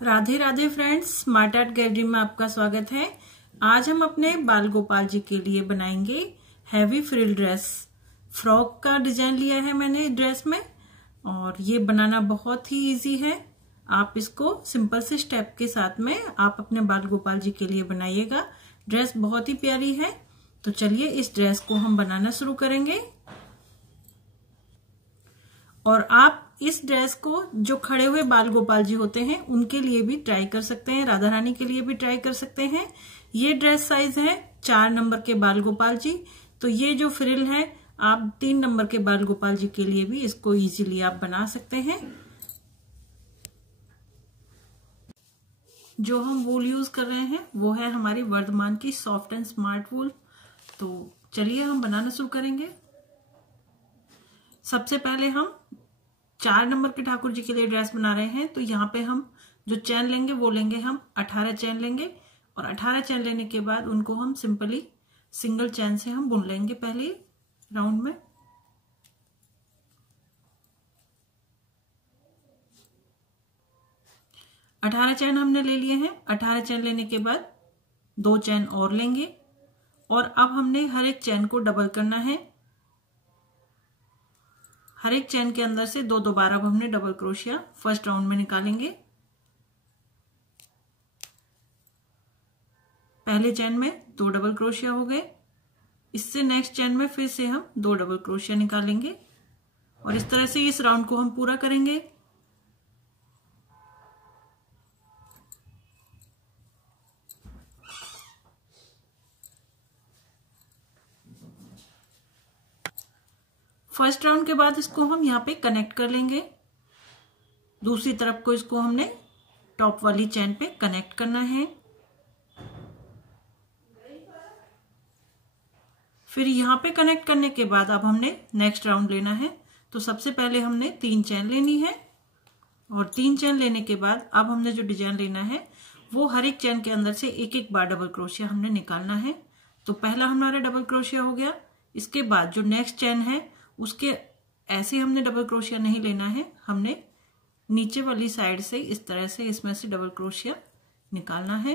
Radhe Radhe friends, smart art gallery में आपका स्वागत है। आज हम अपने बाल गोपाल जी के लिए बनाएंगे हैवी फ्रिल ड्रेस। फ्रॉक का डिजाइन लिया है मैंने ड्रेस में और ये बनाना बहुत ही इजी है। आप इसको सिंपल से स्टेप के साथ में आप अपने बाल गोपाल जी के लिए बनाइएगा। ड्रेस बहुत ही प्यारी है। तो चलिए इस ड्रेस को हम बनाना शुरू करेंगे। और आप इस ड्रेस को जो खड़े हुए बाल गोपाल जी होते हैं उनके लिए भी ट्राई कर सकते हैं, राधा रानी के लिए भी ट्राई कर सकते हैं। ये ड्रेस साइज है 4 नंबर के बाल गोपाल जी। तो ये जो फ्रिल है आप 3 नंबर के बाल गोपाल जी के लिए भी इसको इजीली आप बना सकते हैं। जो हम वूल यूज कर रहे हैं वो है हमारी वर्धमान की सॉफ्ट एंड स्मार्ट वूल। तो चलिए हम बनाना शुरू करेंगे। सबसे पहले हम 4 नंबर के ठाकुर जी के लिए ड्रेस बना रहे हैं। तो यहाँ पे हम जो चैन लेंगे वो लेंगे, हम 18 चैन लेंगे और 18 चैन लेने के बाद उनको हम सिंपली सिंगल चैन से हम बुन लेंगे पहले राउंड में। अठारह चैन हमने ले लिए हैं। 18 चैन लेने के बाद 2 चैन और लेंगे और अब हमने हर एक चैन को डबल करना है। हर एक चैन के अंदर से 2 बार अब हमने डबल क्रोशिया फर्स्ट राउंड में निकालेंगे। पहले चैन में 2 डबल क्रोशिया हो गए। इससे नेक्स्ट चैन में फिर से हम 2 डबल क्रोशिया निकालेंगे और इस तरह से इस राउंड को हम पूरा करेंगे। फर्स्ट राउंड के बाद इसको हम यहाँ पे कनेक्ट कर लेंगे। दूसरी तरफ को इसको हमने टॉप वाली चैन पे कनेक्ट करना है। फिर यहाँ पे कनेक्ट करने के बाद अब हमने नेक्स्ट राउंड लेना है। तो सबसे पहले हमने 3 चैन लेनी है और 3 चैन लेने के बाद अब हमने जो डिजाइन लेना है वो हर एक चैन के अंदर से एक बार डबल क्रोशिया हमने निकालना है। तो पहला हमारा डबल क्रोशिया हो गया। इसके बाद जो नेक्स्ट चैन है उसके ऐसे हमने डबल क्रोशिया नहीं लेना है, हमने नीचे वाली साइड से इस तरह से इसमें से डबल क्रोशिया निकालना है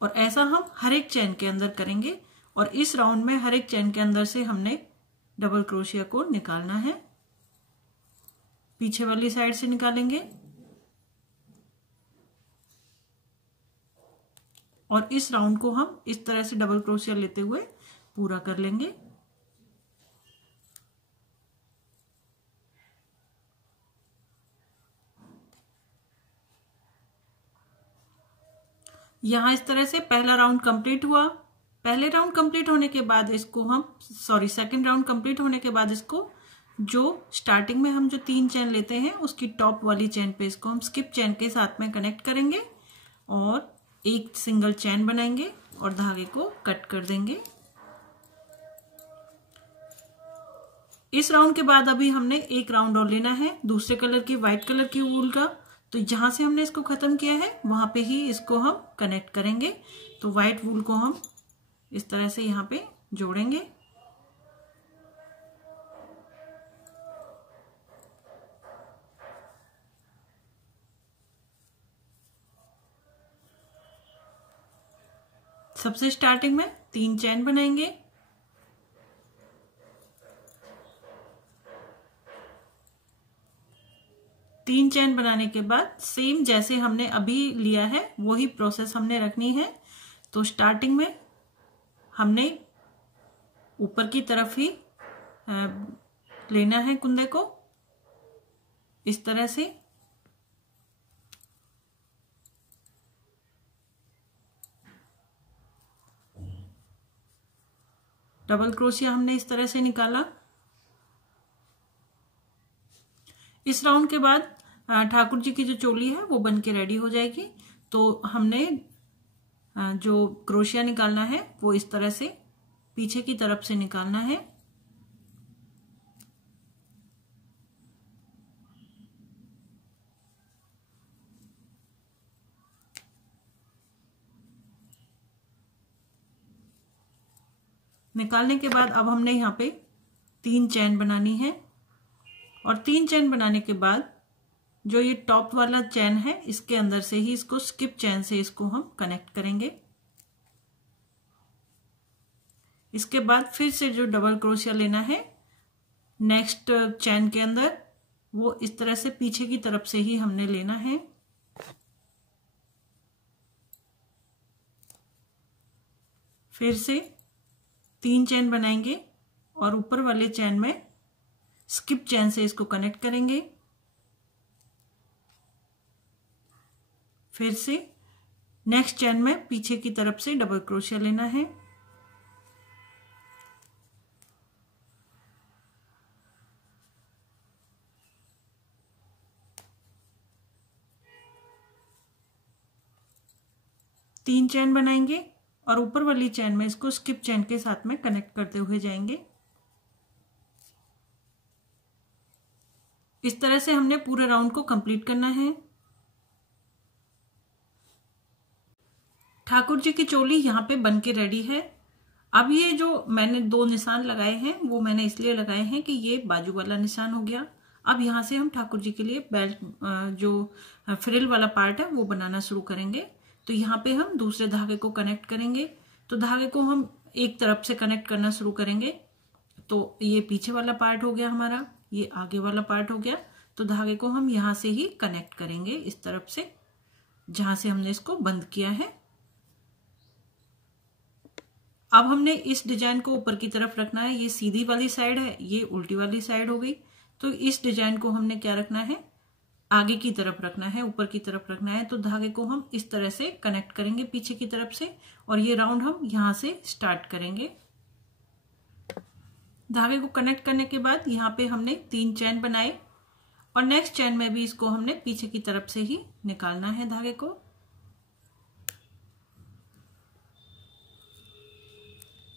और ऐसा हम हर एक चैन के अंदर करेंगे। और इस राउंड में हर एक चैन के अंदर से हमने डबल क्रोशिया को निकालना है। पीछे वाली साइड से निकालेंगे और इस राउंड को हम इस तरह से डबल क्रोशिया लेते हुए पूरा कर लेंगे। यहां इस तरह से पहला राउंड कंप्लीट हुआ। पहले राउंड कंप्लीट होने के बाद इसको हम सेकंड राउंड कंप्लीट होने के बाद इसको जो स्टार्टिंग में हम जो 3 चैन लेते हैं उसकी टॉप वाली चैन पे इसको हम स्किप चैन के साथ में कनेक्ट करेंगे और एक सिंगल चैन बनाएंगे और धागे को कट कर देंगे। इस राउंड के बाद अभी हमने एक राउंड और लेना है दूसरे कलर की व्हाइट कलर की वूल का। तो जहां से हमने इसको खत्म किया है वहां पे ही इसको हम कनेक्ट करेंगे। तो व्हाइट वूल को हम इस तरह से यहाँ पे जोड़ेंगे। सबसे स्टार्टिंग में 3 चैन बनाएंगे। तीन चैन बनाने के बाद सेम जैसे हमने अभी लिया है वही प्रोसेस हमने रखनी है। तो स्टार्टिंग में हमने ऊपर की तरफ ही लेना है कुंदे को इस तरह से। डबल क्रोशिया हमने इस तरह से निकाला। इस राउंड के बाद ठाकुर जी की जो चोली है वो बन के रेडी हो जाएगी। तो हमने जो क्रोशिया निकालना है वो इस तरह से पीछे की तरफ से निकालना है। निकालने के बाद अब हमने यहाँ पे 3 चैन बनानी है और 3 चैन बनाने के बाद जो ये टॉप वाला चैन है इसके अंदर से ही इसको स्किप चैन से इसको हम कनेक्ट करेंगे। इसके बाद फिर से जो डबल क्रोशिया लेना है नेक्स्ट चैन के अंदर, वो इस तरह से पीछे की तरफ से ही हमने लेना है। फिर से 3 चैन बनाएंगे और ऊपर वाले चैन में स्किप चैन से इसको कनेक्ट करेंगे। फिर से नेक्स्ट चैन में पीछे की तरफ से डबल क्रोशिया लेना है। तीन चैन बनाएंगे और ऊपर वाली चैन में इसको स्किप चैन के साथ में कनेक्ट करते हुए जाएंगे। इस तरह से हमने पूरे राउंड को कंप्लीट करना है। ठाकुर जी की चोली यहाँ पे बन के रेडी है। अब ये जो मैंने 2 निशान लगाए हैं वो मैंने इसलिए लगाए हैं कि ये बाजू वाला निशान हो गया। अब यहाँ से हम ठाकुर जी के लिए बेल्ट जो फ्रिल वाला पार्ट है वो बनाना शुरू करेंगे। तो यहाँ पे हम दूसरे धागे को कनेक्ट करेंगे। तो धागे को हम एक तरफ से कनेक्ट करना शुरू करेंगे। तो ये पीछे वाला पार्ट हो गया हमारा, ये आगे वाला पार्ट हो गया। तो धागे को हम यहाँ से ही कनेक्ट करेंगे इस तरफ से जहां से हमने इसको बंद किया है। अब हमने इस डिजाइन को ऊपर की तरफ रखना है। ये सीधी वाली साइड है, ये उल्टी वाली साइड हो गई। तो इस डिजाइन को हमने क्या रखना है, आगे की तरफ रखना है, ऊपर की तरफ रखना है। तो धागे को हम इस तरह से कनेक्ट करेंगे पीछे की तरफ से और ये राउंड हम यहां से स्टार्ट करेंगे। धागे को कनेक्ट करने के बाद यहाँ पे हमने 3 चैन बनाए और नेक्स्ट चैन में भी इसको हमने पीछे की तरफ से ही निकालना है धागे को।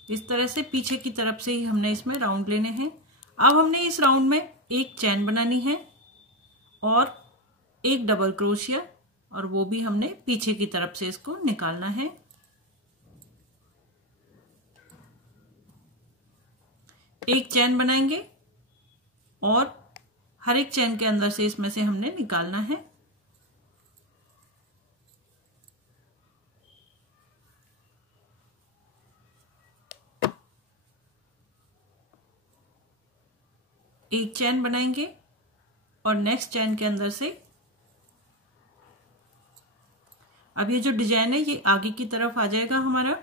इस तरह से पीछे की तरफ से ही हमने इसमें राउंड लेने हैं। अब हमने इस राउंड में एक चैन बनानी है और एक डबल क्रोशिया, और वो भी हमने पीछे की तरफ से इसको निकालना है। एक चैन बनाएंगे और हर एक चैन के अंदर से इसमें से हमने निकालना है। एक चैन बनाएंगे और नेक्स्ट चैन के अंदर से, अब ये जो डिजाइन है ये आगे की तरफ आ जाएगा हमारा।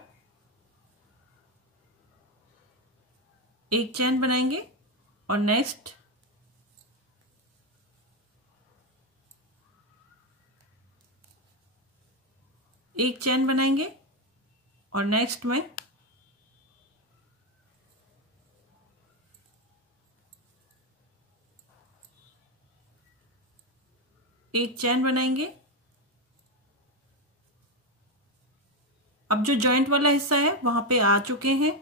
एक चैन बनाएंगे और नेक्स्ट एक चैन बनाएंगे और नेक्स्ट में एक चैन बनाएंगे। अब जो जॉइंट वाला हिस्सा है वहां पे आ चुके हैं।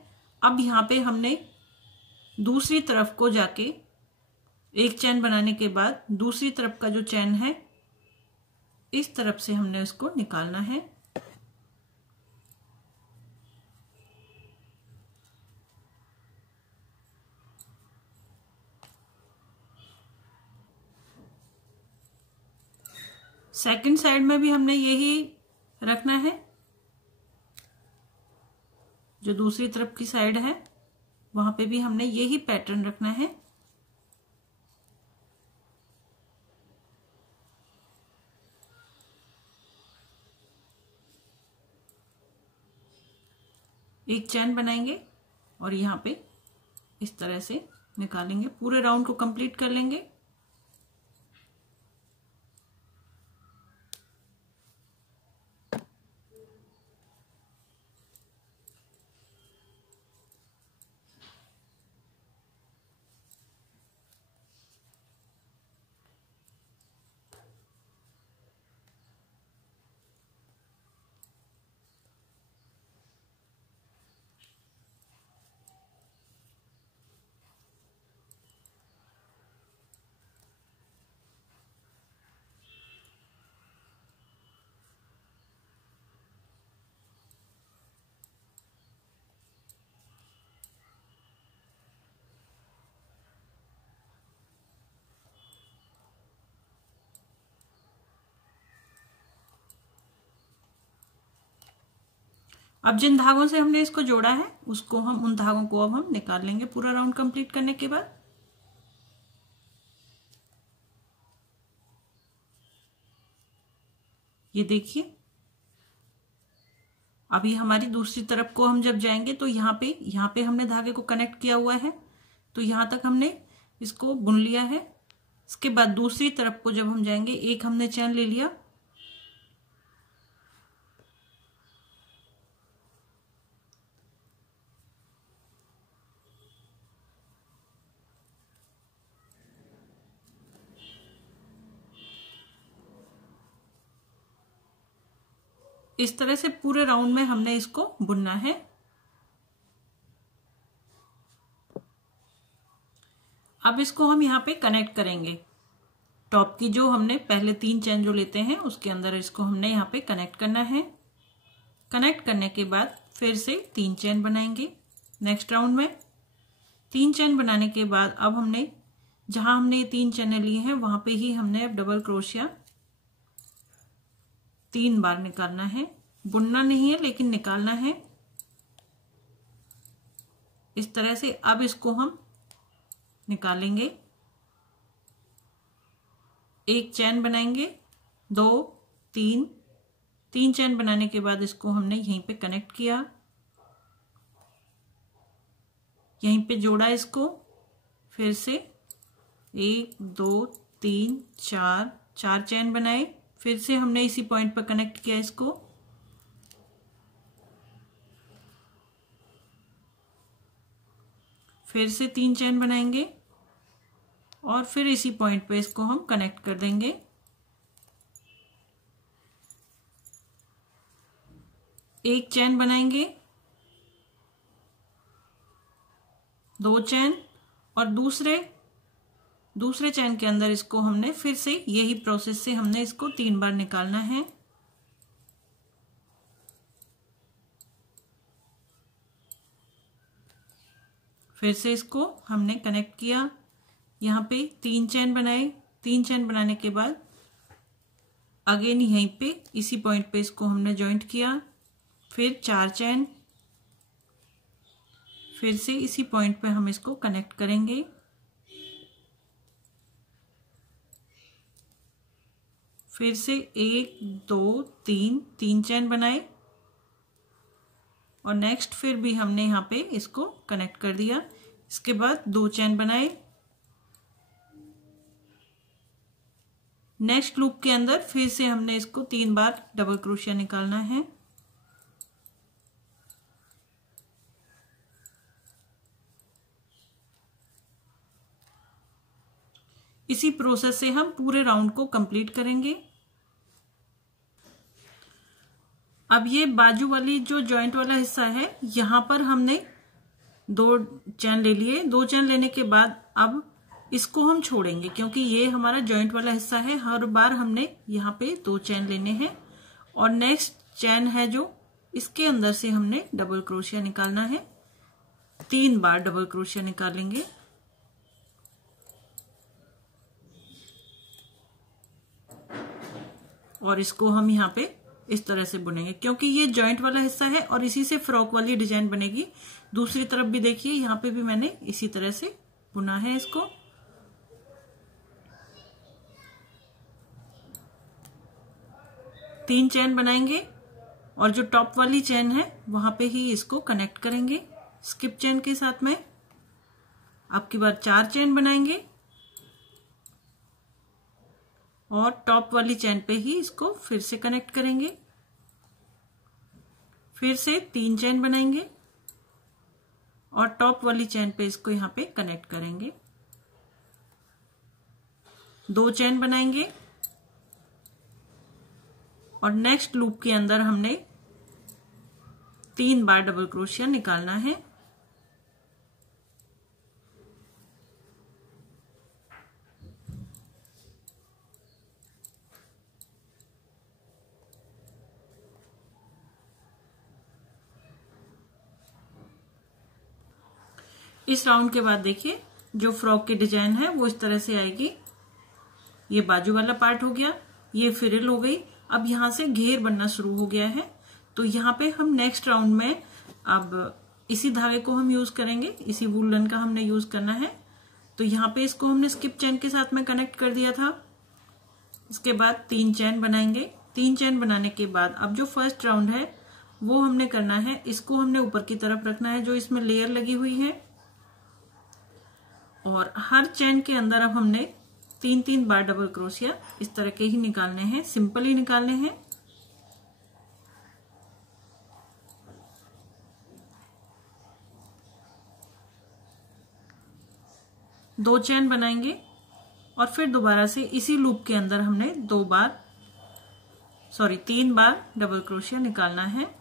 अब यहाँ पे हमने दूसरी तरफ को जाके एक चैन बनाने के बाद दूसरी तरफ का जो चैन है इस तरफ से हमने उसको निकालना है। सेकंड साइड में भी हमने यही रखना है। जो दूसरी तरफ की साइड है वहां पे भी हमने यही पैटर्न रखना है। एक चैन बनाएंगे और यहाँ पे इस तरह से निकालेंगे। पूरे राउंड को कंप्लीट कर लेंगे। अब जिन धागों से हमने इसको जोड़ा है उसको हम उन धागों को अब हम निकाल लेंगे पूरा राउंड कंप्लीट करने के बाद। ये देखिए अभी हमारी दूसरी तरफ को हम जब जाएंगे तो यहाँ पे हमने धागे को कनेक्ट किया हुआ है, तो यहाँ तक हमने इसको बुन लिया है। इसके बाद दूसरी तरफ को जब हम जाएंगे, एक हमने चैन ले लिया, इस तरह से पूरे राउंड में हमने इसको बुनना है। अब इसको हम यहाँ पे कनेक्ट करेंगे। टॉप की जो हमने पहले 3 चैन जो लेते हैं उसके अंदर इसको हमने यहाँ पे कनेक्ट करना है। कनेक्ट करने के बाद फिर से 3 चैन बनाएंगे। नेक्स्ट राउंड में 3 चैन बनाने के बाद अब हमने जहां हमने ये 3 चैनें ली हैं वहां पे ही हमने अब डबल क्रोशिया 3 बार निकालना है। बुनना नहीं है लेकिन निकालना है इस तरह से। अब इसको हम निकालेंगे, एक चैन बनाएंगे, 2 3 चैन बनाने के बाद इसको हमने यहीं पे कनेक्ट किया, यहीं पे जोड़ा इसको, फिर से 1 2 3 4 चैन बनाए, फिर से हमने इसी पॉइंट पर कनेक्ट किया इसको, फिर से 3 चैन बनाएंगे और फिर इसी पॉइंट पे इसको हम कनेक्ट कर देंगे। एक चैन बनाएंगे, 2 चैन और दूसरे चैन के अंदर इसको हमने फिर से यही प्रोसेस से हमने इसको 3 बार निकालना है। फिर से इसको हमने कनेक्ट किया, यहाँ पे 3 चैन बनाए, 3 चैन बनाने के बाद अगेन यहीं पे इसी पॉइंट पे इसको हमने जॉइंट किया, फिर 4 चैन, फिर से इसी पॉइंट पे हम इसको कनेक्ट करेंगे, फिर से 1 2 3 चैन बनाए और नेक्स्ट फिर भी हमने यहाँ पे इसको कनेक्ट कर दिया। इसके बाद 2 चैन बनाए, नेक्स्ट लूप के अंदर फिर से हमने इसको 3 बार डबल क्रोशिया निकालना है। इसी प्रोसेस से हम पूरे राउंड को कंप्लीट करेंगे। अब ये बाजू वाली जो जॉइंट वाला हिस्सा है यहाँ पर हमने 2 चैन ले लिए। 2 चैन लेने के बाद अब इसको हम छोड़ेंगे क्योंकि ये हमारा जॉइंट वाला हिस्सा है। हर बार हमने यहाँ पे 2 चैन लेने हैं और नेक्स्ट चैन है जो इसके अंदर से हमने डबल क्रोशिया निकालना है। 3 बार डबल क्रोशिया निकालेंगे। और इसको हम यहाँ पे इस तरह से बुनेंगे क्योंकि ये जॉइंट वाला हिस्सा है और इसी से फ्रॉक वाली डिजाइन बनेगी। दूसरी तरफ भी देखिए यहाँ पे भी मैंने इसी तरह से बुना है इसको। तीन चैन बनाएंगे और जो टॉप वाली चैन है वहां पे ही इसको कनेक्ट करेंगे स्किप चैन के साथ में। अब की बार 4 चैन बनाएंगे और टॉप वाली चैन पे ही इसको फिर से कनेक्ट करेंगे। फिर से 3 चैन बनाएंगे और टॉप वाली चैन पे इसको यहाँ पे कनेक्ट करेंगे। 2 चैन बनाएंगे और नेक्स्ट लूप के अंदर हमने 3 बार डबल क्रोशिया निकालना है। इस राउंड के बाद देखिए जो फ्रॉक की डिजाइन है वो इस तरह से आएगी। ये बाजू वाला पार्ट हो गया, ये फ्रिल हो गई। अब यहां से घेर बनना शुरू हो गया है तो यहाँ पे हम नेक्स्ट राउंड में अब इसी धागे को हम यूज करेंगे, इसी वूलन का हमने यूज करना है। तो यहाँ पे इसको हमने स्किप चेन के साथ में कनेक्ट कर दिया था। इसके बाद 3 चेन बनाएंगे। 3 चेन बनाने के बाद अब जो फर्स्ट राउंड है वो हमने करना है, इसको हमने ऊपर की तरफ रखना है जो इसमें लेयर लगी हुई है, और हर चेन के अंदर अब हमने 3-3 बार डबल क्रोशिया इस तरह के ही निकालने हैं, सिंपल ही निकालने हैं। दो चेन बनाएंगे और फिर दोबारा से इसी लूप के अंदर हमने 3 बार डबल क्रोशिया निकालना है।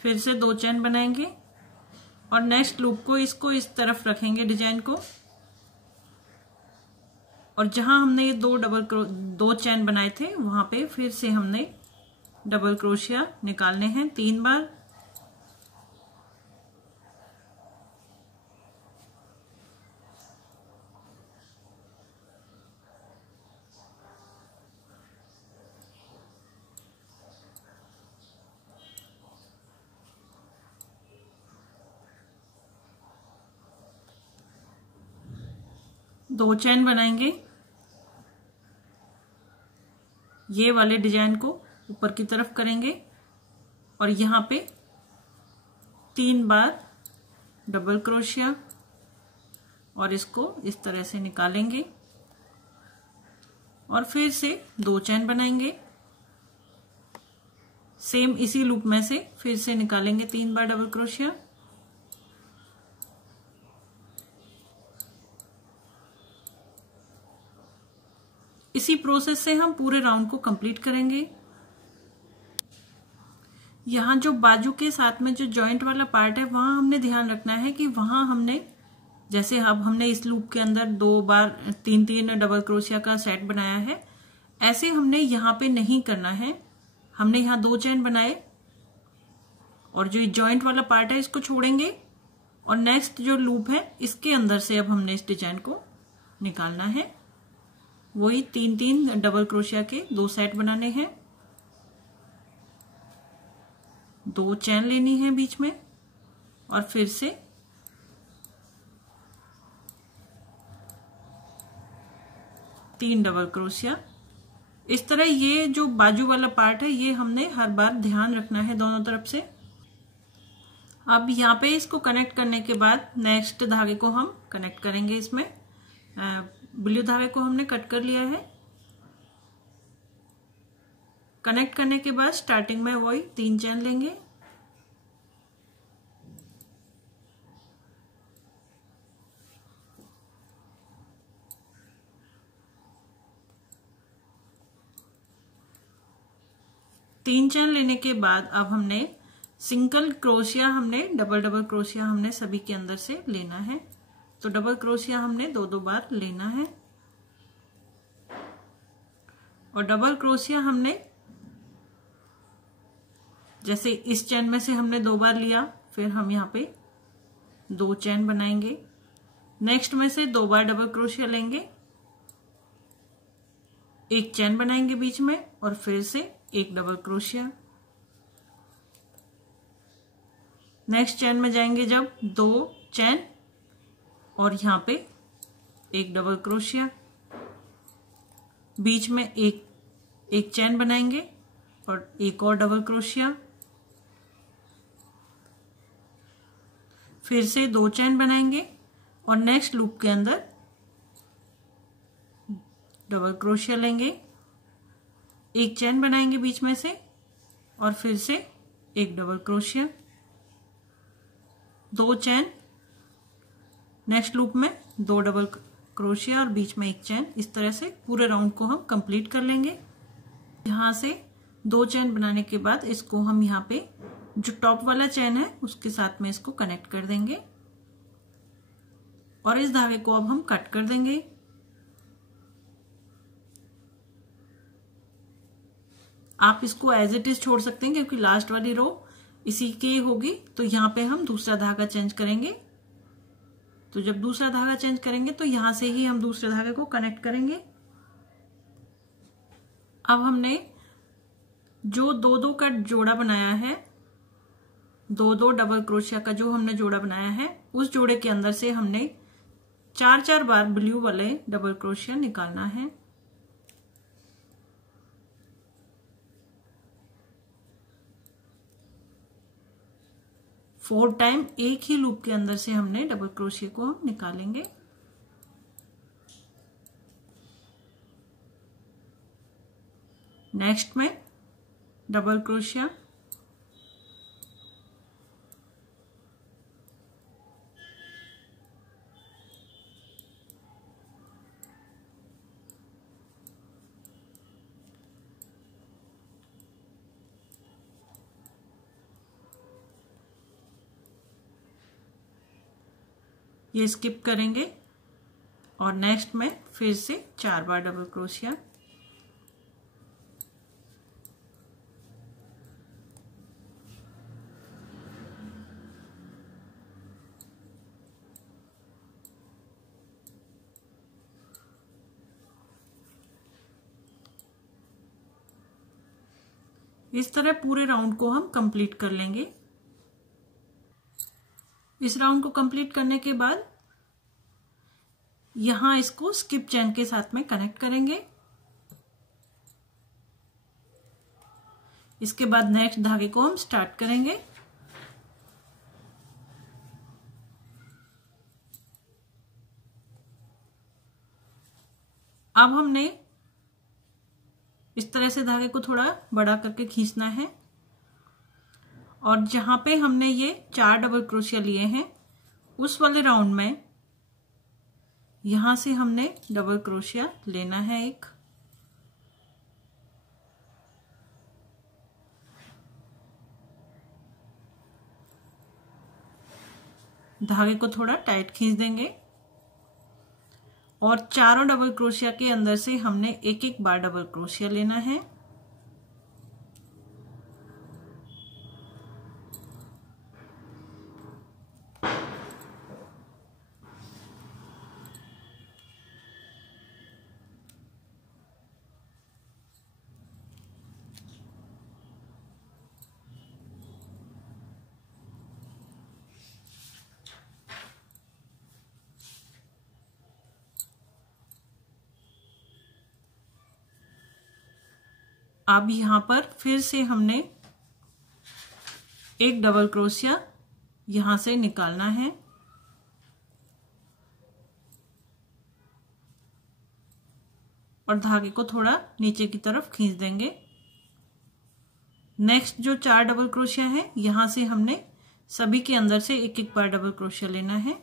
फिर से 2 चेन बनाएंगे और नेक्स्ट लूप को इसको इस तरफ रखेंगे डिजाइन को, और जहां हमने ये 2 चेन बनाए थे वहां पे फिर से हमने डबल क्रोशिया निकालने हैं 3 बार। दो चेन बनाएंगे, ये वाले डिजाइन को ऊपर की तरफ करेंगे और यहाँ पे 3 बार डबल क्रोशिया और इसको इस तरह से निकालेंगे और फिर से 2 चेन बनाएंगे। सेम इसी लूप में से फिर से निकालेंगे 3 बार डबल क्रोशिया, इसी प्रोसेस से हम पूरे राउंड को कंप्लीट करेंगे। यहाँ जो बाजू के साथ में जो जॉइंट वाला पार्ट है वहां हमने ध्यान रखना है कि वहां हमने, जैसे अब हमने इस लूप के अंदर 2 बार 3-3 डबल क्रोशिया का सेट बनाया है, ऐसे हमने यहाँ पे नहीं करना है। हमने यहाँ 2 चेन बनाए और जो जॉइंट वाला पार्ट है इसको छोड़ेंगे और नेक्स्ट जो लूप है इसके अंदर से अब हमने इस डिजाइन को निकालना है। वही 3-3 डबल क्रोशिया के 2 सेट बनाने हैं, 2 चेन लेनी है बीच में और फिर से तीन डबल क्रोशिया। इस तरह ये जो बाजू वाला पार्ट है ये हमने हर बार ध्यान रखना है दोनों तरफ से। अब यहाँ पे इसको कनेक्ट करने के बाद नेक्स्ट धागे को हम कनेक्ट करेंगे। इसमें ब्लू धागे को हमने कट कर लिया है। कनेक्ट करने के बाद स्टार्टिंग में वही 3 चेन लेंगे, तीन चेन लेने के बाद अब हमने सिंगल क्रोशिया, हमने डबल क्रोशिया हमने सभी के अंदर से लेना है। तो डबल क्रोशिया हमने 2-2 बार लेना है और डबल क्रोशिया हमने जैसे इस चेन में से हमने 2 बार लिया, फिर हम यहाँ पे 2 चेन बनाएंगे, नेक्स्ट में से 2 बार डबल क्रोशिया लेंगे, 1 चेन बनाएंगे बीच में और फिर से 1 डबल क्रोशिया। नेक्स्ट चेन में जाएंगे जब 2 चेन और यहाँ पे 1 डबल क्रोशिया, बीच में एक चेन बनाएंगे और 1 और डबल क्रोशिया, फिर से 2 चेन बनाएंगे और नेक्स्ट लूप के अंदर डबल क्रोशिया लेंगे, 1 चेन बनाएंगे बीच में से और फिर से 1 double crochet, 2 chain, next loop में 2 डबल क्रोशिया और बीच में 1 चेन। इस तरह से पूरे राउंड को हम कंप्लीट कर लेंगे। यहाँ से 2 चेन बनाने के बाद इसको हम यहाँ पे जो टॉप वाला चेन है उसके साथ में इसको कनेक्ट कर देंगे और इस धागे को अब हम कट कर देंगे। आप इसको एज इट इज छोड़ सकते हैं क्योंकि लास्ट वाली रो इसी की होगी। तो यहाँ पे हम दूसरा धागा चेंज करेंगे तो जब दूसरा धागा चेंज करेंगे तो यहां से ही हम दूसरे धागे को कनेक्ट करेंगे। अब हमने जो 2-2 का जोड़ा बनाया है, 2-2 डबल क्रोशिया का जो हमने जोड़ा बनाया है, उस जोड़े के अंदर से हमने 4-4 बार ब्लू वाले डबल क्रोशिया निकालना है। फोर टाइम एक ही लूप के अंदर से हमने डबल क्रोशिया को हम निकालेंगे। नेक्स्ट में डबल क्रोशिया, ये स्किप करेंगे और नेक्स्ट में फिर से 4 बार डबल क्रोशिया, इस तरह पूरे राउंड को हम कंप्लीट कर लेंगे। इस राउंड को कंप्लीट करने के बाद यहां इसको स्किप चेन के साथ में कनेक्ट करेंगे। इसके बाद नेक्स्ट धागे को हम स्टार्ट करेंगे। अब हमने इस तरह से धागे को थोड़ा बड़ा करके खींचना है और जहां पे हमने ये 4 डबल क्रोशिया लिए हैं उस वाले राउंड में यहां से हमने डबल क्रोशिया लेना है एक, धागे को थोड़ा टाइट खींच देंगे और चारों डबल क्रोशिया के अंदर से हमने एक एक बार डबल क्रोशिया लेना है। अब यहां पर फिर से हमने एक डबल क्रोशिया यहां से निकालना है और धागे को थोड़ा नीचे की तरफ खींच देंगे। नेक्स्ट जो 4 डबल क्रोशिया है यहां से हमने सभी के अंदर से एक एक बार डबल क्रोशिया लेना है।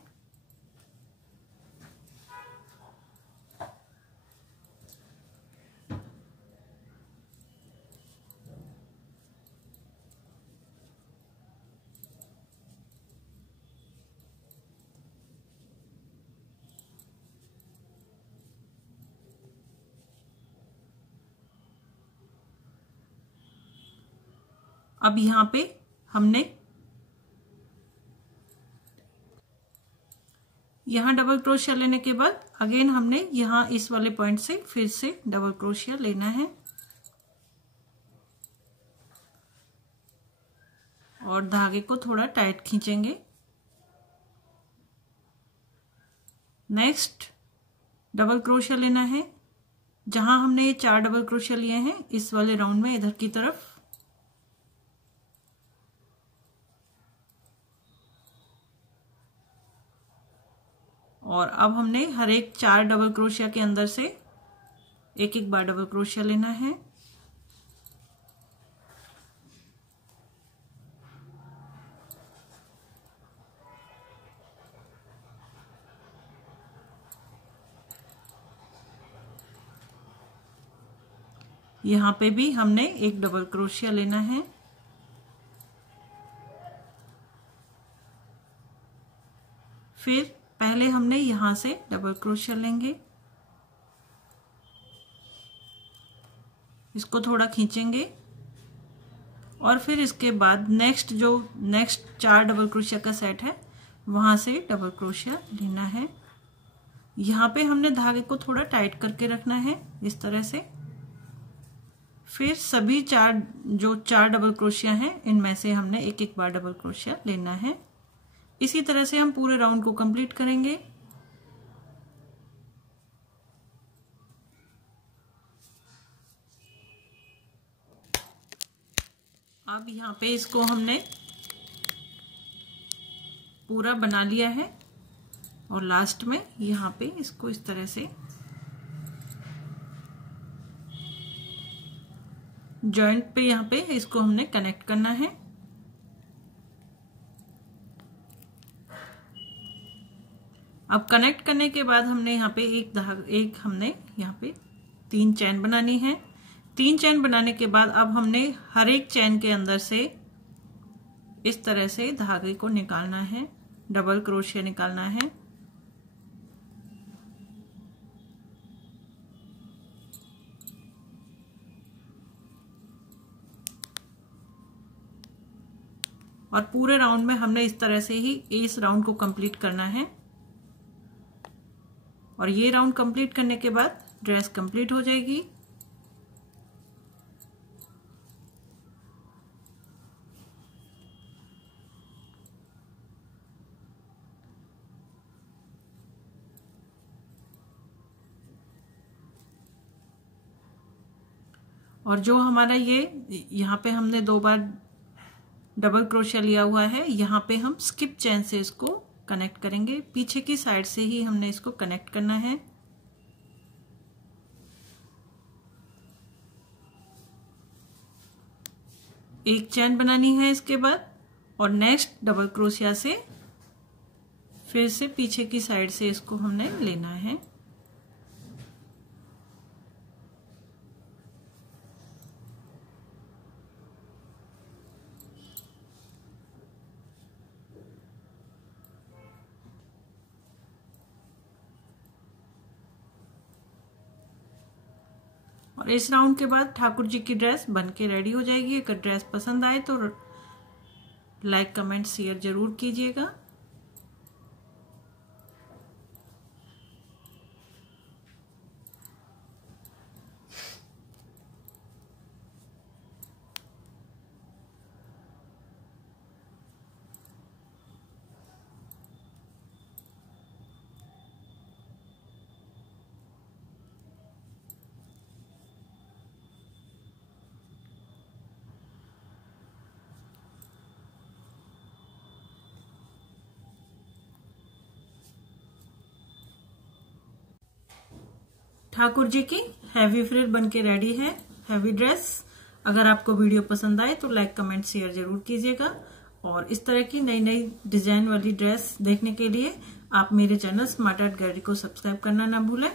अब यहां पे हमने यहां डबल क्रोशिया लेने के बाद अगेन हमने यहां इस वाले पॉइंट से फिर से डबल क्रोशिया लेना है और धागे को थोड़ा टाइट खींचेंगे। नेक्स्ट डबल क्रोशिया लेना है, जहां हमने ये 4 डबल क्रोशिया लिए हैं इस वाले राउंड में इधर की तरफ, और अब हमने हर एक 4 डबल क्रोशिया के अंदर से एक एक बार डबल क्रोशिया लेना है। यहां पे भी हमने एक डबल क्रोशिया लेना है। फिर पहले हमने यहां से डबल क्रोशिया लेंगे, इसको थोड़ा खींचेंगे और फिर इसके बाद नेक्स्ट 4 डबल क्रोशिया का सेट है वहां से डबल क्रोशिया लेना है। यहाँ पे हमने धागे को थोड़ा टाइट करके रखना है इस तरह से। फिर सभी चार डबल क्रोशिया हैं इनमें से हमने एक एक बार डबल क्रोशिया लेना है। इसी तरह से हम पूरे राउंड को कंप्लीट करेंगे। अब यहाँ पे इसको हमने पूरा बना लिया है और लास्ट में यहाँ पे इसको इस तरह से जॉइंट पे यहाँ पे इसको हमने कनेक्ट करना है। अब कनेक्ट करने के बाद हमने यहाँ पे हमने यहाँ पे 3 चैन बनानी है। 3 चैन बनाने के बाद अब हमने हर एक चैन के अंदर से इस तरह से धागे को निकालना है, डबल क्रोशिया निकालना है। और पूरे राउंड में हमने इस तरह से ही इस राउंड को कंप्लीट करना है। और ये राउंड कंप्लीट करने के बाद ड्रेस कंप्लीट हो जाएगी। और जो हमारा ये यहाँ पे हमने 2 बार डबल क्रोशिया लिया हुआ है, यहाँ पे हम स्किप चेन से इसको कनेक्ट करेंगे। पीछे की साइड से ही हमने इसको कनेक्ट करना है। एक चैन बनानी है इसके बाद और नेक्स्ट डबल क्रोशिया से फिर से पीछे की साइड से इसको हमने लेना है। और इस राउंड के बाद ठाकुर जी की ड्रेस बनके रेडी हो जाएगी। अगर ड्रेस पसंद आए तो लाइक, कमेंट, शेयर जरूर कीजिएगा। ठाकुर जी की हैवी फ्रिल बनके रेडी है, हैवी ड्रेस। अगर आपको वीडियो पसंद आए तो लाइक, कमेंट, शेयर जरूर कीजिएगा। और इस तरह की नई नई डिजाइन वाली ड्रेस देखने के लिए आप मेरे चैनल स्मार्ट आर्ट गैलरी को सब्सक्राइब करना ना भूलें।